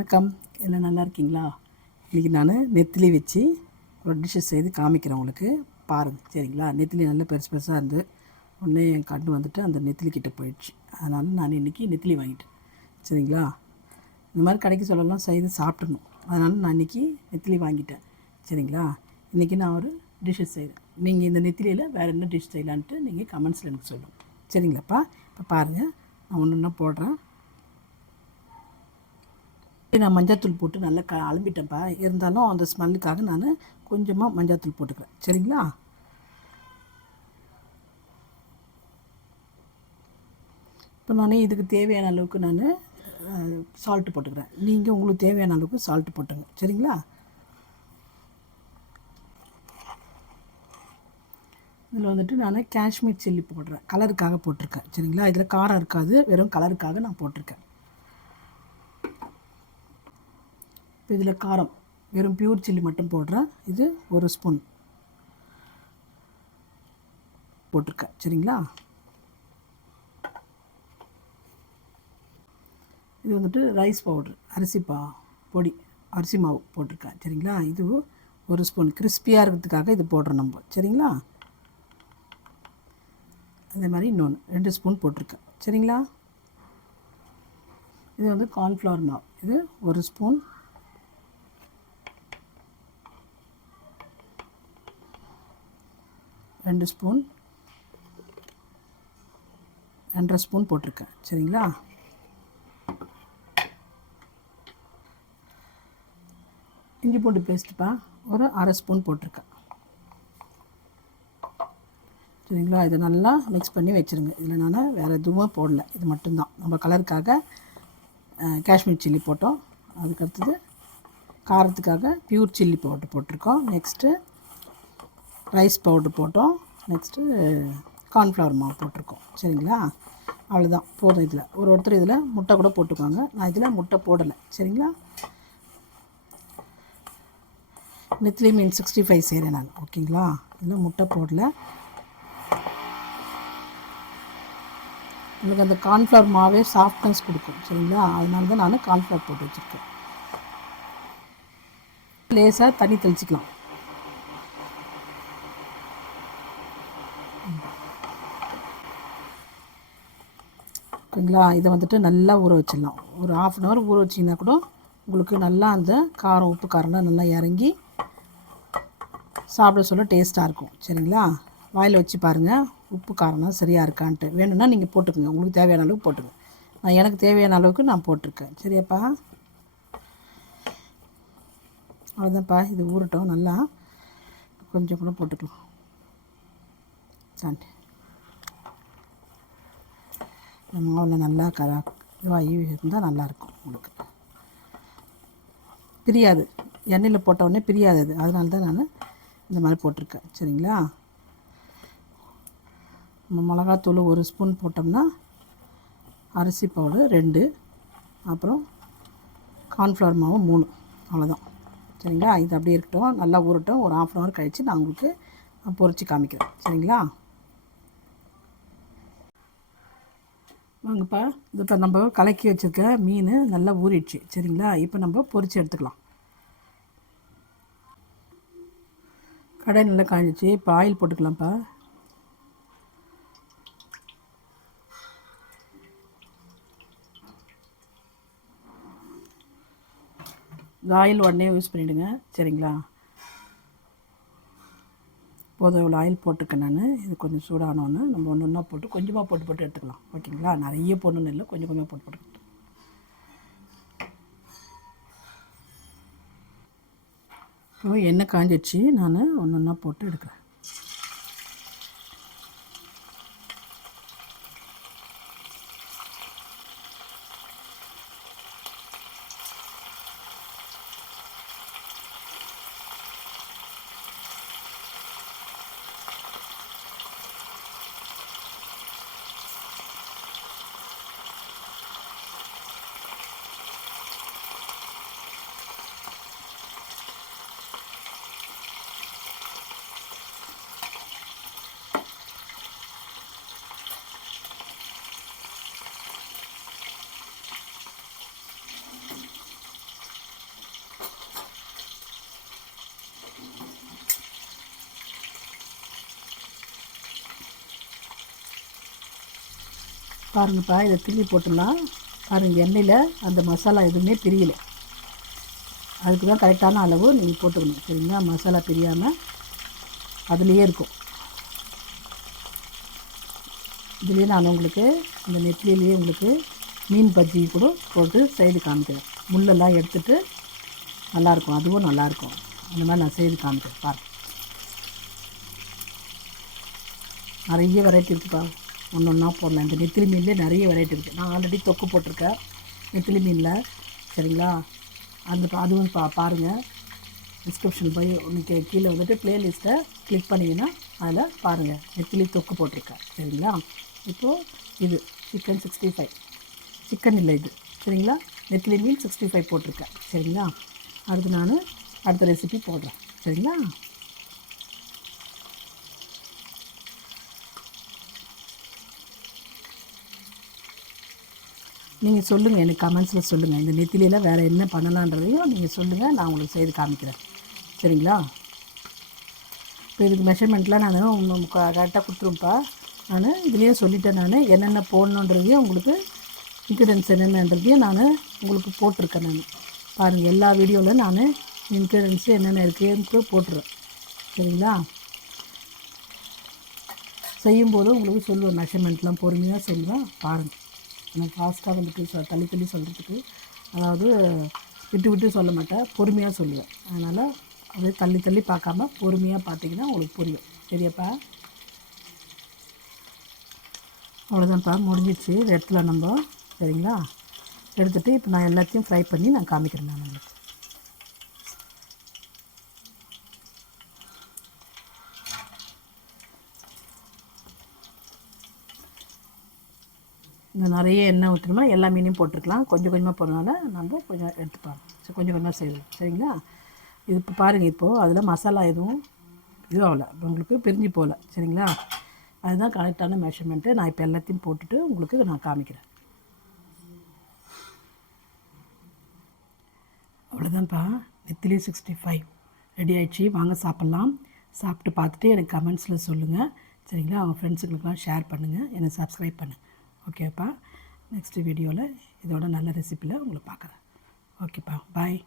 வணக்கம். எல்லாம் நல்லா இருக்கீங்களா? இன்றைக்கி நான் நெத்திலி வச்சு ஒரு டிஷ்ஷஸ் செய்து காமிக்கிறேன் உங்களுக்கு. பாருங்கள் சரிங்களா? நெத்திலி நல்லா பெருசு பெருசாக இருந்து ஒன்றே என் கண்டு வந்துட்டு அந்த நெத்திலி கிட்டே போயிடுச்சு. அதனால் நான் இன்றைக்கி நெத்திலி வாங்கிட்டேன் சரிங்களா. இந்த மாதிரி கடைக்கு சொல்லலாம் செய்து சாப்பிட்ணும். அதனால் நான் இன்றைக்கி நெத்திலி வாங்கிட்டேன் சரிங்களா. இன்றைக்கி நான் ஒரு டிஷ்ஷஸ் செய்கிறேன். நீங்கள் இந்த நெத்திலியில் வேறு என்ன டிஷ் செய்யலான்ட்டு நீங்கள் கமெண்ட்ஸில் எனக்கு சொல்லுங்கள் சரிங்களாப்பா. இப்போ பாருங்கள், நான் ஒன்று ஒன்றா போடுறேன். நான் மஞ்சள்தூள் போட்டு நல்லா அலம்பிட்டேன்ப்பா. இருந்தாலும் அந்த ஸ்மெல்லுக்காக நான் கொஞ்சமாக மஞ்சள்தூள் போட்டுக்கிறேன் சரிங்களா. இப்போ நான் இதுக்கு தேவையான அளவுக்கு நான் சால்ட்டு போட்டுக்கிறேன். நீங்கள் உங்களுக்கு தேவையான அளவுக்கு சால்ட்டு போட்டுங்க சரிங்களா. இதில் வந்துட்டு நான் காஷ்மீர் சில்லி போடுறேன், கலருக்காக போட்டிருக்கேன் சரிங்களா. இதில் காரம் இருக்காது, வெறும் கலருக்காக நான் போட்டிருக்கேன். இப்போ இதில் காரம் வெறும் பியூர் சில்லி மட்டும் போடுறேன். இது 1 ஸ்பூன் போட்டிருக்கேன் சரிங்களா. இது வந்துட்டு ரைஸ் பவுட்ரு, பொடி அரிசி மாவு போட்டிருக்கேன் சரிங்களா. இது 1 ஸ்பூன் கிறிஸ்பியாக இருக்கிறதுக்காக இது போடுறோம் நம்ம சரிங்களா. அதே மாதிரி இன்னொன்று 2 ஸ்பூன் போட்டிருக்கேன் சரிங்களா. இது வந்து கார்ன்ஃப்ளவர் மாவு, இது 1 ஸ்பூன். ரெண்டு ஸ்பூன், 2.5 ஸ்பூன் போட்டிருக்கேன் சரிங்களா. இஞ்சி பூண்டு பேஸ்ட்டுப்பா ஒரு 1/2 ஸ்பூன் போட்டிருக்கேன் சரிங்களா. இதை நல்லா மிக்ஸ் பண்ணி வச்சுருங்க. இதில் நான் வேறு எதுவும் போடல, இது மட்டும்தான் நம்ம கலருக்காக காஷ்மீர் சில்லி போட்டோம். அதுக்கடுத்தது காரத்துக்காக பியூர் சில்லி பவுடர் போட்டிருக்கோம். நெக்ஸ்ட்டு ரைஸ் பவுட்ரு போட்டோம். நெக்ஸ்ட்டு கார்ன்ஃப்ளவர் மாவு போட்டிருக்கோம் சரிங்களா. அவ்வளோதான், போதும். இதில் ஒருத்தர் இதில் முட்டை கூட போட்டுக்கோங்க. நான் இதில் முட்டை போடலை சரிங்களா. நெத்திலி மீன் 65 செய்கிறேன் நான் ஓகேங்களா. இதில் முட்டை போடலை. எனக்கு அந்த கார்ன்ஃப்ளவர் மாவே சாஃப்ட்னஸ் கொடுக்கும் சரிங்களா. அதனால தான் நான் கார்ன்ஃப்ளவர் போட்டு வச்சுருக்கேன். லேசாக தண்ணி தெளிச்சிக்கலாம். ஓகேங்களா. இதை வந்துட்டு நல்லா ஊற வச்சிடலாம். ஒரு 1/2 hour ஊற வச்சிங்கன்னா கூட உங்களுக்கு நல்லா அந்த காரம் உப்பு காரம்லாம் நல்லா இறங்கி சாப்பிட சொல்ல டேஸ்ட்டாக இருக்கும் சரிங்களா. வாயில் வச்சு பாருங்கள், உப்பு காரம்லாம் சரியாக இருக்கான்ட்டு. வேணும்னா நீங்கள் போட்டுக்கோங்க, உங்களுக்கு தேவையான அளவுக்கு போட்டுக்கோங்க. நான் எனக்கு தேவையான அளவுக்கு நான் போட்டிருக்கேன் சரியாப்பா. அவ்வளோதான்ப்பா, இது ஊறட்டும். நல்லா கொஞ்சம் கூட போட்டுக்கலாம். சாண்டி இந்த மாவில் நல்லா இதுவாகி இருந்தால் நல்லாயிருக்கும் உங்களுக்கு. பிரியாது, எண்ணெயில் போட்டவுடனே பிரியாது அது. அதனால தான் நான் இந்த மாதிரி போட்டிருக்கேன் சரிங்களா. நம்ம மிளகாத்தூள் 1 ஸ்பூன் போட்டோம்னா அரிசி பவுடர் 2, அப்புறம் கார்ன்ஃப்ளவர் மாவு 3, அவ்வளோதான் சரிங்களா. இது அப்படியே இருக்கட்டும், நல்லா ஊறட்டும். ஒரு 1/2 hour கழித்து நான் உங்களுக்கு பொரித்து காமிக்கிறேன் சரிங்களா. வாங்கப்பா, இப்போ நம்ம கலக்கி வச்சுருக்க மீன் நல்லா ஊறிடுச்சு சரிங்களா. இப்போ நம்ம பொரித்து எடுத்துக்கலாம். கடை நல்லா காய்ஞ்சிச்சு. இப்போ ஆயில் போட்டுக்கலாம்ப்பா. இந்த ஆயில் உடனே யூஸ் பண்ணிவிடுங்க சரிங்களா. போதும், இவ்வளோ ஆயில் போட்டிருக்கேன் நான். இது கொஞ்சம் சூடானோன்னு நம்ம ஒன்று ஒன்றா போட்டு கொஞ்சமாக போட்டு எடுத்துக்கலாம் ஓகேங்களா. நிறைய போடணுன்னு இல்லை, கொஞ்சம் கொஞ்சமாக போட்டு இப்போ எண்ணெய் காஞ்சிடுச்சு. நான் ஒன்று ஒன்றா போட்டு எடுக்கிறேன். பாருங்கப்பா, இதை திரும்பி போட்டுடலாம். பாருங்கள், எண்ணெயில் அந்த மசாலா எதுவுமே பிரியலை. அதுக்கு தான் கரெக்டான அளவு நீங்கள் போட்டுக்கணும். சரிங்களா? மசாலா பிரியாமல் அதுலேயே இருக்கும். இதுலேயே நான் உங்களுக்கு இந்த நெத்திலேயே உங்களுக்கு மீன் பஜ்ஜி கூட போட்டு செய்து காமிக்கிறேன். முள்ளெல்லாம் எடுத்துகிட்டு நல்லாயிருக்கும், அதுவும் நல்லாயிருக்கும். அந்த மாதிரி நான் செய்து காமிக்கிறேன். பாருங்கள், நிறைய வெரைட்டி இருக்குதுப்பா. ஒன்று ஒன்றா போடலாம். இந்த நெத்திலி மீன்லேயே நிறைய வெரைட்டி இருக்குது. நான் ஆல்ரெடி தொக்கு போட்டிருக்கேன் நெத்திலி மீனில். சரிங்களா? அதுவும் பாருங்கள். டிஸ்கிரிப்ஷன் போய் உங்களுக்கு கீழே வந்துட்டு ப்ளேலிஸ்ட்டை கிளிக் பண்ணிங்கன்னா அதில் பாருங்கள், நெத்திலி தொக்கு போட்டிருக்கேன். சரிங்களா? இப்போது இது சிக்கன் 65, சிக்கன் இல்லை இது. சரிங்களா? நெத்திலி மீன் 65 போட்டிருக்கேன். சரிங்களா? அடுத்த ரெசிபி போடுறேன். சரிங்களா? நீங்கள் சொல்லுங்கள், எனக்கு கமெண்ட்ஸில் சொல்லுங்கள். இந்த நெத்திலியில் வேறு என்ன பண்ணலான்றதையும் நீங்கள் சொல்லுங்கள், நான் உங்களுக்கு செய்து காமிக்கிறேன். சரிங்களா? இப்போ இதுக்கு மெஷர்மெண்ட்லாம் நான் கரெக்டாக கொடுத்துருப்பா. நான் இதுலேயே சொல்லிட்டேன். நான் என்னென்ன போடணுன்றதையும் உங்களுக்கு இன்க்ரீடியன்ஸ் என்னென்னன்றதையும் நான் உங்களுக்கு போட்டிருக்கேன். நான் பாருங்கள், எல்லா வீடியோவில் நான் இன்க்ரீடியன்ஸு என்னென்ன இருக்குதுன்ட்டு போட்டுருவேன். சரிங்களா? செய்யும்போது உங்களுக்கு சொல்லுவேன், மெஷர்மெண்ட்லாம் பொறுமையாக சொல்லுவேன். பாருங்கள், நான் ஃபாஸ்ட்டாக வந்துட்டு தள்ளி சொல்கிறதுக்கு, அதாவது விட்டு விட்டு சொல்ல மாட்டேன், பொறுமையாக சொல்லுவேன். அதனால் அப்படியே தள்ளி பார்க்காம பொறுமையாக பார்த்தீங்கன்னா உங்களுக்கு புரியும். சரியாப்பா? அவ்வளோதான்ப்பா, முடிஞ்சிடுச்சு. இது இடத்துல நம்ம. சரிங்களா? எடுத்துகிட்டு இப்போ நான் எல்லாத்தையும் ஃப்ரை பண்ணி நான் காமிக்கிறேன். நான் உங்களுக்கு இந்த நிறைய எண்ணெய் ஊற்றணுமா, எல்லா மீனையும் போட்டிருக்கலாம். கொஞ்சம் கொஞ்சமாக போடுறதுனால நம்ம கொஞ்சம் எடுத்துப்பாங்க. சரி, கொஞ்சம் கொஞ்சமாக செய்யணும். சரிங்களா? இது இப்போ பாருங்கள், இப்போது அதில் மசாலா எதுவும் இதுவும் ஆகலை, உங்களுக்கு பிரிஞ்சு போகல. சரிங்களா? அதுதான் கரெக்டான மெஷர்மெண்ட்டு. நான் இப்போ எல்லாத்தையும் போட்டுட்டு உங்களுக்கு நான் காமிக்கிறேன். அவ்வளோதான்ப்பா, நெத்திலி 65 ரெடி ஆகிடுச்சி. வாங்க சாப்பிட்லாம். சாப்பிட்டு பார்த்துட்டு எனக்கு கமெண்ட்ஸில் சொல்லுங்கள். சரிங்களா? அவங்க ஃப்ரெண்ட்ஸுங்களுக்கெல்லாம் ஷேர் பண்ணுங்கள், என்னை சப்ஸ்கிரைப் பண்ணுங்கள். ஓகேப்பா? நெக்ஸ்ட்டு வீடியோவில் இதோட நல்ல ரெசிப்பியில் உங்களை பார்க்குறேன். ஓகேப்பா, பாய்.